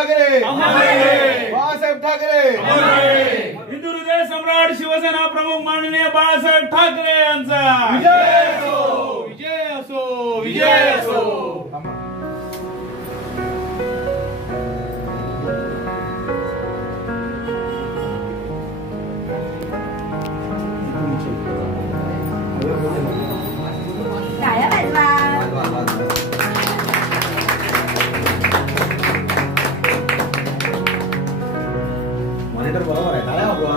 ठाकरे बाळासाहेब ठाकरे हिंदू हृदय सम्राट शिवसेना प्रमुख माननीय बाळासाहेब ठाकरे यांचा विजय असो विजय असो विजय असो। मॉनिटर बरोबर आहे टाळ्या वाजवा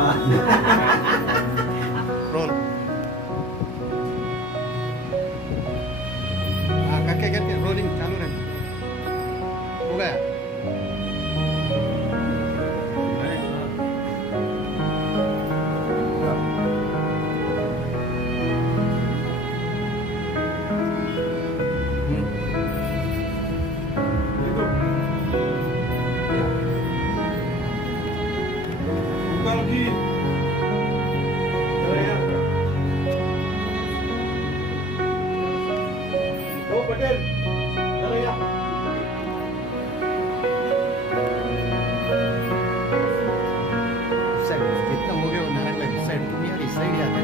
रोल काय करते रोलिंग चालू राहील हो गया पटेल चलो या साइड कितना हो गया नारायण भाई साइड तुम्ही यार इस साइड जाते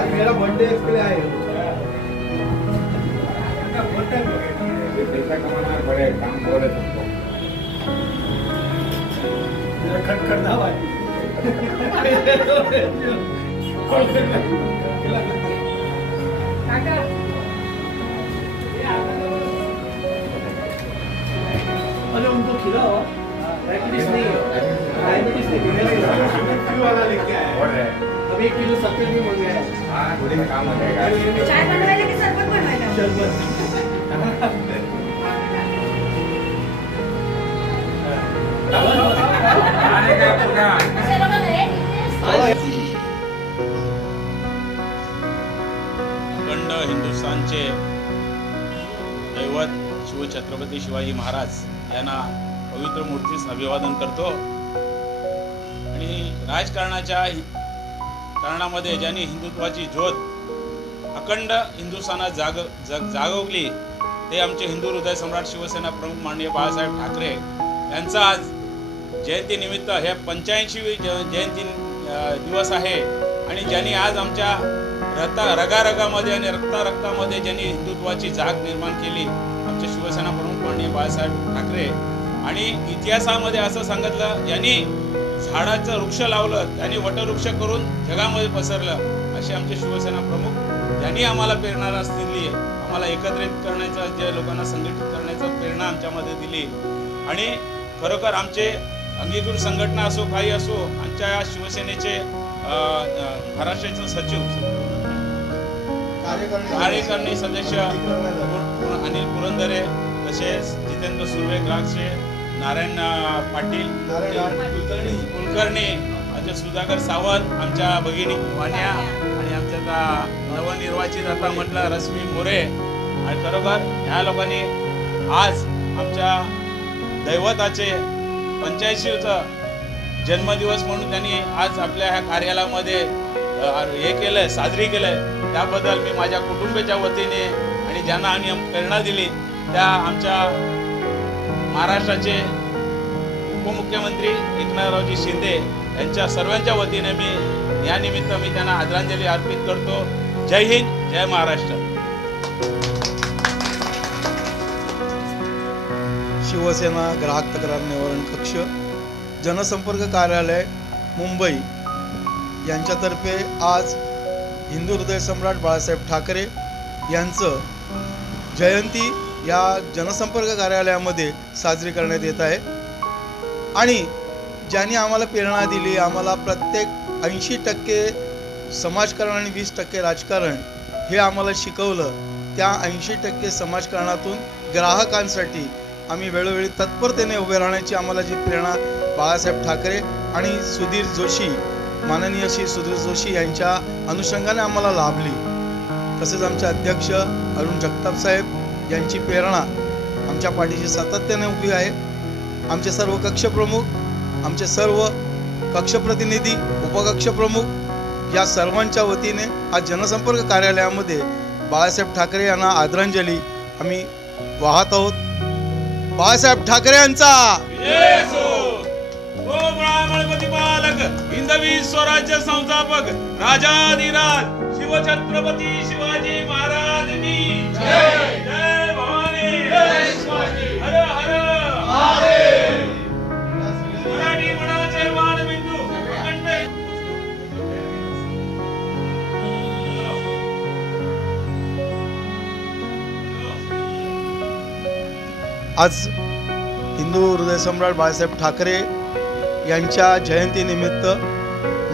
आज मेरा बर्थडे इसके लिए आए पैसा कमाना बड़े काम बोले तुमको खटखटा भाई अरे उनको खिलाओ डायबिटीज नहीं है वाला लेके आए अब 1 किलो सफेद भी हो गया है हाँ थोड़ी में काम हो जाएगा चाय बनवायला की सरबत बनवायला शरबत आने का पूरा अखंड हिंदुस्थानचे दैवत शिवछत्रपती शिवाजी महाराज यांना पवित्र मूर्तीस अभिवादन करतो आणि राजकारणाच्या कारणामध्ये ज्यांनी हिंदुत्वाची ज्योत अखंड हिंदुस्थानात जागवली ते आमचे हिंदू हृदय सम्राट शिवसेना प्रमुख माननीय बाळासाहेब ठाकरे यांचा आज जयंतीनिमित्त हे 85वी जयंती दिवस आहे आणि ज्यांनी आज आमच्या रगारगामध्ये आणि रक्तामध्ये ज्यांनी हिंदुत्वाची जाग निर्माण केली आमचे शिवसेना प्रमुख माननीय बाळासाहेब ठाकरे आणि इतिहासामध्ये असं सांगितलं ज्यांनी झाडाचं वृक्ष लावलं त्यांनी वटवृक्ष करून जगामध्ये पसरलं असे आमचे शिवसेना प्रमुख ज्यांनी आम्हाला प्रेरणा दिली आम्हाला एकत्रित करण्याचा जे लोकांना संघटित करण्याचा प्रेरणा आमच्यामध्ये दिली आणि खरोखर आमचे अंगीकृत संघटना असो काही असो आमच्या शिवसेनेचे महाराष्ट्राचे सचिव कार्यकारिणी सदस्य अनिल पुरंदरे तसेच जितेंद्र सुर्वे ग्राक्षे नारायण पाटील कुलकर्णी आमचे सुधाकर सावंत आमच्या भगिनी वाण्या आणि आमच्या नवनिर्वाचित आता म्हटलं रश्मी मोरे आणि खरोखर ह्या लोकांनी आज आमच्या दैवताचे 85चं जन्मदिवस म्हणून त्यांनी आज आपल्या ह्या कार्यालयामध्ये हे केलंय, साजरी केलंय, त्याबद्दल मी माझ्या कुटुंबाच्या वतीने आणि ज्यांना आम्ही प्रेरणा दिली त्या आमच्या महाराष्ट्राचे उपमुख्यमंत्री एकनाथरावजी शिंदे यांच्या सर्वांच्या वतीने मी या निमित्त त्यांना आदरांजली अर्पित करतो. जय हिंद, जय महाराष्ट्र. शिवसेना ग्राहक तक्रार निवारण कक्ष, जनसंपर्क कार्यालय मुंबई यांच्यातर्फे आज हिंदू हृदय सम्राट बाळासाहेब ठाकरे यांचं जयंती या जनसंपर्क कार्यालयामध्ये साजरी करण्यात येत आहे. आणि ज्यांनी आम्हाला प्रेरणा दिली, आम्हाला प्रत्येक 80% समाजकारण आणि 20% राजकारण हे आम्हाला शिकवलं, त्या 80% समाजकारणातून ग्राहकांसाठी आम्ही वेळोवेळी तत्परतेने उभे राहण्याची आम्हाला जी प्रेरणा बाळासाहेब ठाकरे आणि सुधीर जोशी, माननीय श्री सुधीर जोशी यांच्या अनुषंगाने आम्हाला लाभली. तसेच आमचे अध्यक्ष अरुण जगताप साहेब यांची प्रेरणा आमच्या पाठीशी सातत्याने उभी आहे. आमचे सर्व कक्षप्रमुख, आमचे सर्व कक्षप्रतिनिधी, उपकक्षप्रमुख या सर्वांच्या वतीने आज जनसंपर्क कार्यालयामध्ये बाळासाहेब ठाकरे यांना आदरांजली आम्ही वाहत आहोत. बाळासाहेब ठाकरे यांचा हिंदवी स्वराज्य संस्थापक राजाधिराज शिवछत्रपती शिवाजी महाराजांनी जय. जय भवानी, जय शिवाजी, हर हर महादेव. मराठी मनाचे मानबिंदू आज हिंदू हृदय सम्राट बाळासाहेब ठाकरे यांच्या जयंतीनिमित्त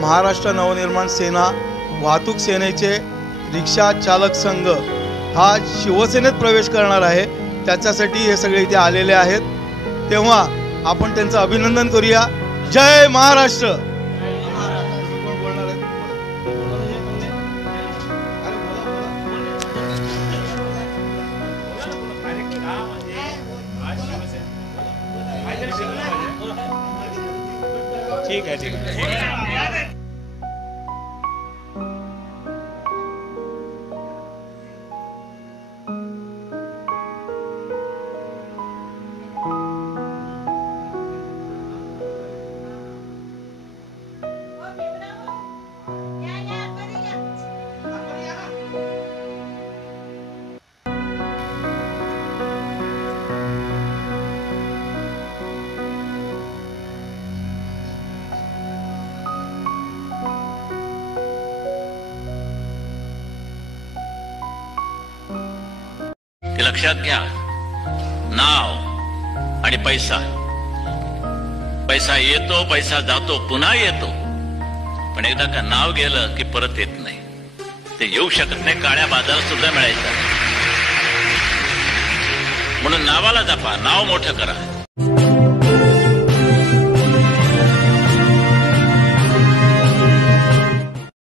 महाराष्ट्र नवनिर्माण सेना, वाहतूक सेनेचे रिक्षा चालक संघ हा शिवसेनेत प्रवेश करणार आहे. त्याच्यासाठी हे सगळे इथे आलेले आहेत. तेव्हा आपण त्यांचं अभिनंदन करूया. जय महाराष्ट्र. ठीक आहे, ठीक आहे. ते लक्षात घ्या, नाव आणि पैसा, पैसा येतो, पैसा जातो, पुन्हा येतो, पण एकदा का नाव गेलं की परत येत नाही. ते येऊ शकत नाही, काळ्या बाजारात सुद्धा मिळायचं. म्हणून नावाला जपा, नाव मोठं करा.